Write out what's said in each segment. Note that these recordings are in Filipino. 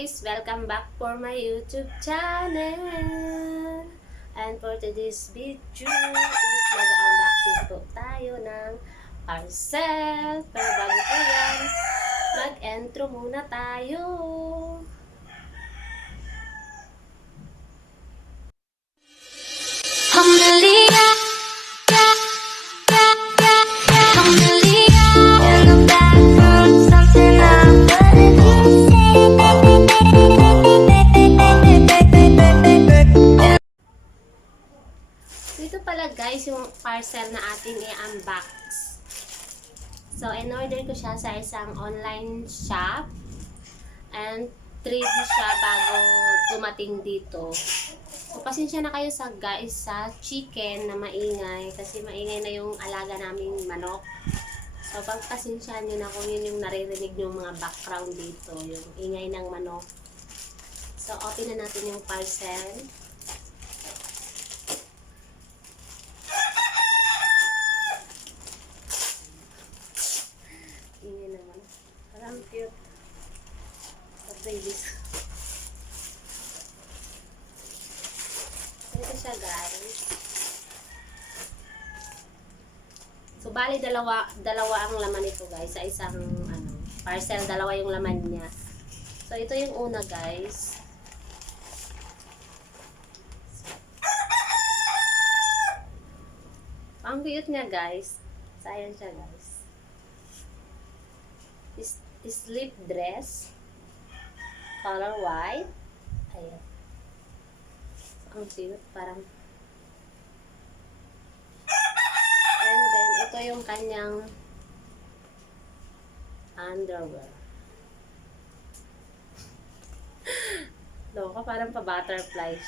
guys! Welcome back for my YouTube channel! And for today's video is mag-unboxing po tayo ng parcel. Pero bago po yan, mag-intro muna tayo! So, ito pala guys, yung parcel na ating i-unbox. So, in-order ko siya sa isang online shop. And 3D siya bago dumating dito. So, pasensya na kayo sa guys sa chicken na maingay. Kasi maingay na yung alaga naming manok. So, pagpasensyahan nyo na kung yun yung naririnig yung mga background dito. Yung ingay ng manok. So, open na natin yung parcel. Ingay naman. Parang cute. Sa babies. Ito siya guys. So, bali dalawa ang laman nito guys. Sa isang parcel, dalawa yung laman niya. So, ito yung una guys. Ang cute niya guys. Sayang siya guys. Sleep dress. Color white. Ayan. Ang cute. Parang. And then, ito yung kanyang underwear. Loko, parang pa-butterfly.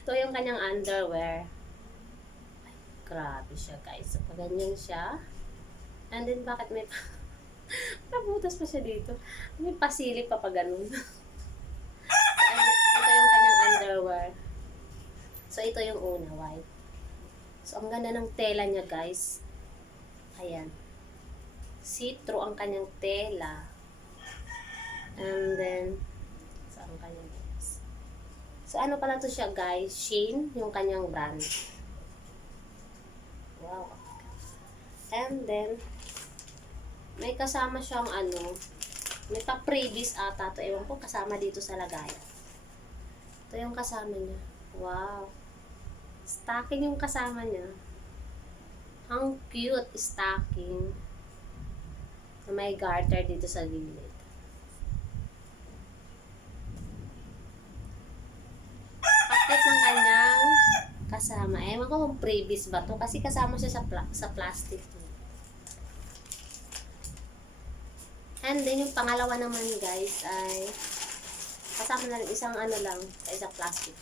Ito yung kanyang underwear. Ay, grabe siya guys. So, ganyan siya. And then, bakit may nabutas pa siya dito? May pasilip pa ganun. So, ito yung kanyang underwear. So, ito yung una, white. So, ang ganda ng tela niya, guys. Ayan. See-through ang kanyang tela. And then, so, ang kanyang guys. So, ano pala to siya, guys? Shein, yung kanyang brand. Wow. And then, may kasama siyang may pa-previous ata to. Ewan ko, kasama dito sa lagayan. Ito yung kasama niya. Wow. Stocking yung kasama niya. Ang cute stocking. May garter dito sa gilid. Pakit ng kanyang kasama. Ewan ko kung previous ba to kasi kasama siya sa plastic. And then, yung pangalawa naman, guys, ay kasama na rin isang lang, sa isang plastic.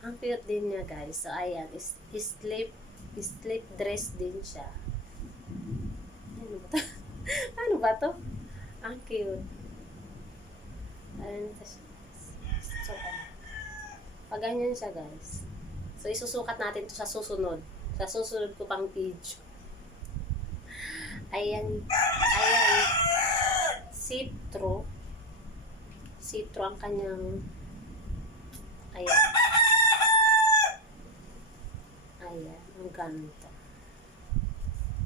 Ang cute din niya, guys. So, ayan, sleep dress din siya. Ano ba to? Ano ba to? Ang cute. Ayan, so, pag ganyan siya guys. So, isusukat natin to sa susunod. Sa susunod ko pang page. Ayan. Ayan. See-through. See-through ang kanyang ayan. Ayan. Ang ganda.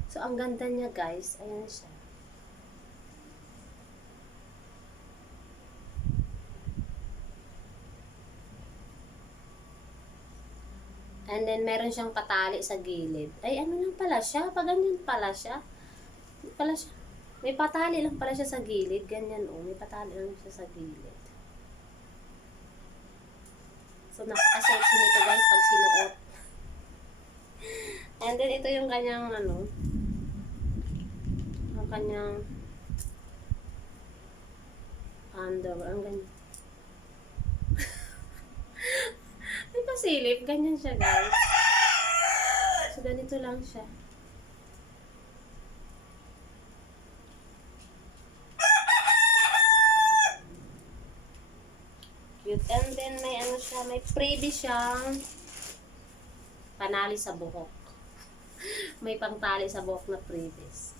So, ang ganda niya guys. Ayan siya. And then, meron siyang patali sa gilid. Ay, ano lang pala siya? Pag ganyan pala siya. Pala siya. May patali lang pala siya sa gilid. Ganyan, oh. May patali lang siya sa gilid. So, napaka-sexy nito, guys, pag sinuot. And then, ito yung kanyang, ang kanyang underwear. Ang ganyan. May pasilip. Ganyan siya, guys. So, ganito lang siya. Cute. And then, may siya. may freebie siyang panali sa buhok. May pangtali sa buhok na freebies.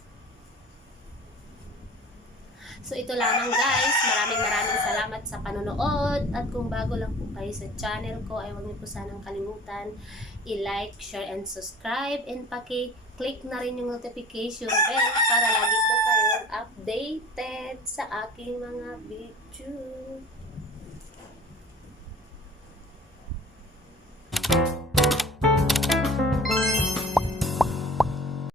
So ito lamang guys, maraming salamat sa panonood, at kung bago lang po kayo sa channel ko ay huwag niyo po sanang kalimutan i-like, share, and subscribe, and paki-click na rin yung notification bell para lagi po kayong updated sa aking mga video.